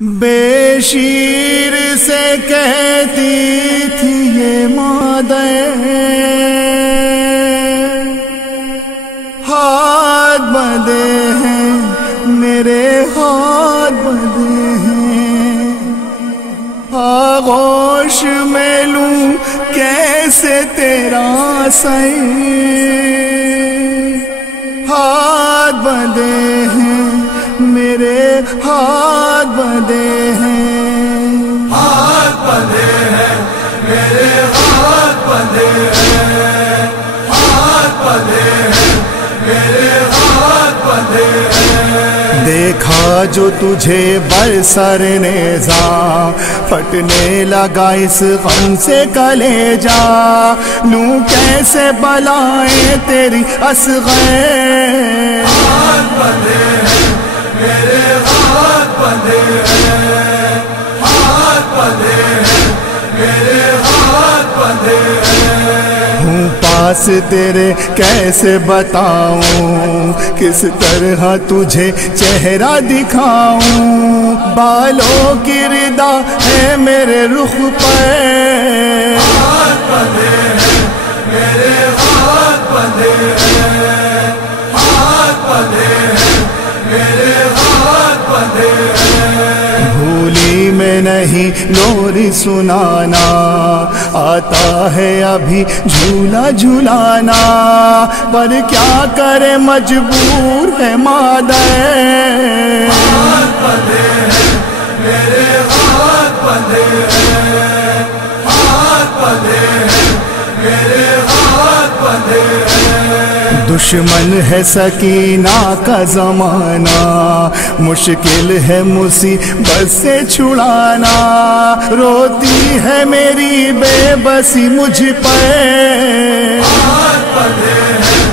بے شیر سے کہتی تھی یہ مادر، ہاتھ بندھے ہیں میرے ہاتھ بندھے ہیں، آغوش میں لوں کیسے تیرا سر، ہاتھ بندھے ہیں میرے ہاتھ بندھے ہیں، ہاتھ بندھے ہیں میرے ہاتھ بندھے ہیں، ہاتھ بندھے ہیں میرے ہاتھ بندھے ہیں۔ دیکھا جو تجھے برسر نیزاں، پھٹنے لگا اس غم سے کلیجا، لوں کیسے بلائیں تیری اصغر، ہاتھ بندھے ہیں میرے ہاتھ بندھے ہیں، ہاتھ بندھے ہیں میرے ہاتھ بندھے ہیں۔ ہوں پاس تیرے کیسے بتاؤں، کس طرح تجھے چہرہ دکھاؤں، بالوں کی ردا ہے میرے رخ پر، ہاتھ بندھے ہیں میرے ہاتھ بندھے ہیں، ہاتھ بندھے ہیں میرے ہاتھ بندھے ہیں۔ بھولی میں نہیں لوری سنانا، آتا ہے ابھی جھولا جھولانا، پر کیا کرے مجبور ہے مادر، ہاتھ بندھے ہیں میرے ہاتھ بندھے ہیں، ہاتھ بندھے ہیں میرے ہاتھ بندھے ہیں۔ دشمن ہے سکینہ کا زمانہ، مشکل ہے مصیبت سے چھڑانا، روتی ہے میری بے بسی مجھ پر، ہاتھ بندھے ہیں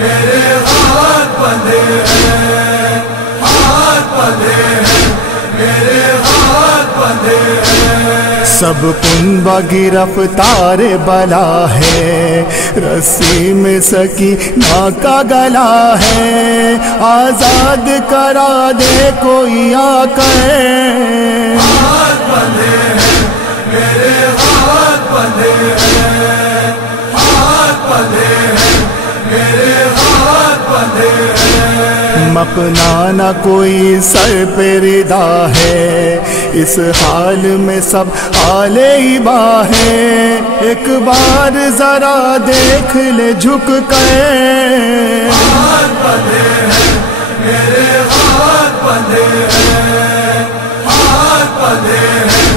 میرے ہاتھ بندھے ہیں، ہاتھ بندھے ہیں میرے ہاتھ بندھے ہیں۔ سب کنبہ گرفتار بلا ہے، رسی میں سکینہ کا گلا ہے، آزاد کرا دے کوئی آ کر، ہاتھ بندھے ہیں میرے ہاتھ بندھے ہیں، ہاتھ بندھے ہیں میرے ہاتھ بندھے ہیں۔ مپنا کوئی سر پہ ردا ہے، اس حال میں سب حال ایبا ہے، ایک بار ذرا دیکھ لے جھک کر، ہاتھ بندھے ہیں میرے ہاتھ بندھے ہیں، ہاتھ بندھے ہیں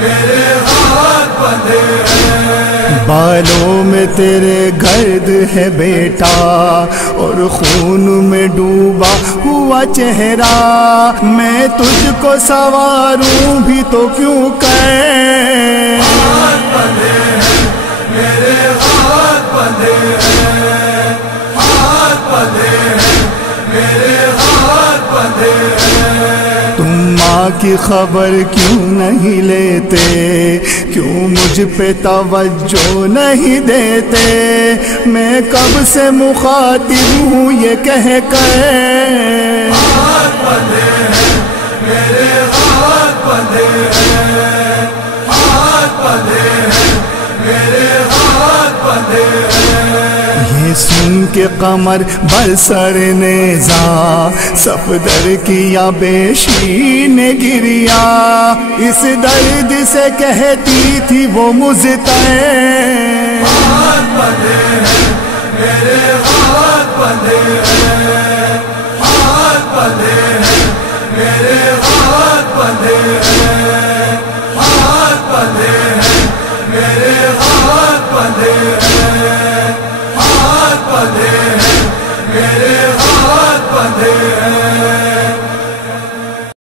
میرے ہاتھ بندھے ہیں۔ بالوں میں تیرے گرد ہے بیٹا، اور خون میں ڈوبا ہوا چہرہ، میں تجھ کو سنواروں بھی تو کیوں کہ، ہاتھ بندھے ہیں میرے ہاتھ بندھے ہیں، ہاتھ بندھے ہیں میرے ہاتھ بندھے ہیں۔ تم ماں کی خبر کیوں نہیں لیتے، کیوں مجھ پہ توجہ نہیں دیتے، میں کب سے مخاطب ہوں یہ کہہ کر، ہاتھ بندھے ہیں میرے ہاتھ بندھے ہیں، ہاتھ بندھے ہیں میرے ہاتھ بندھے ہیں۔ یہ سن کے قمر برسر نیزاں، صفدر کیا بے شین گریا، اس درد سے کہتی تھی وہ مضطر، ہاتھ بندھے ہیں میرے ہاتھ بندھے ہیں۔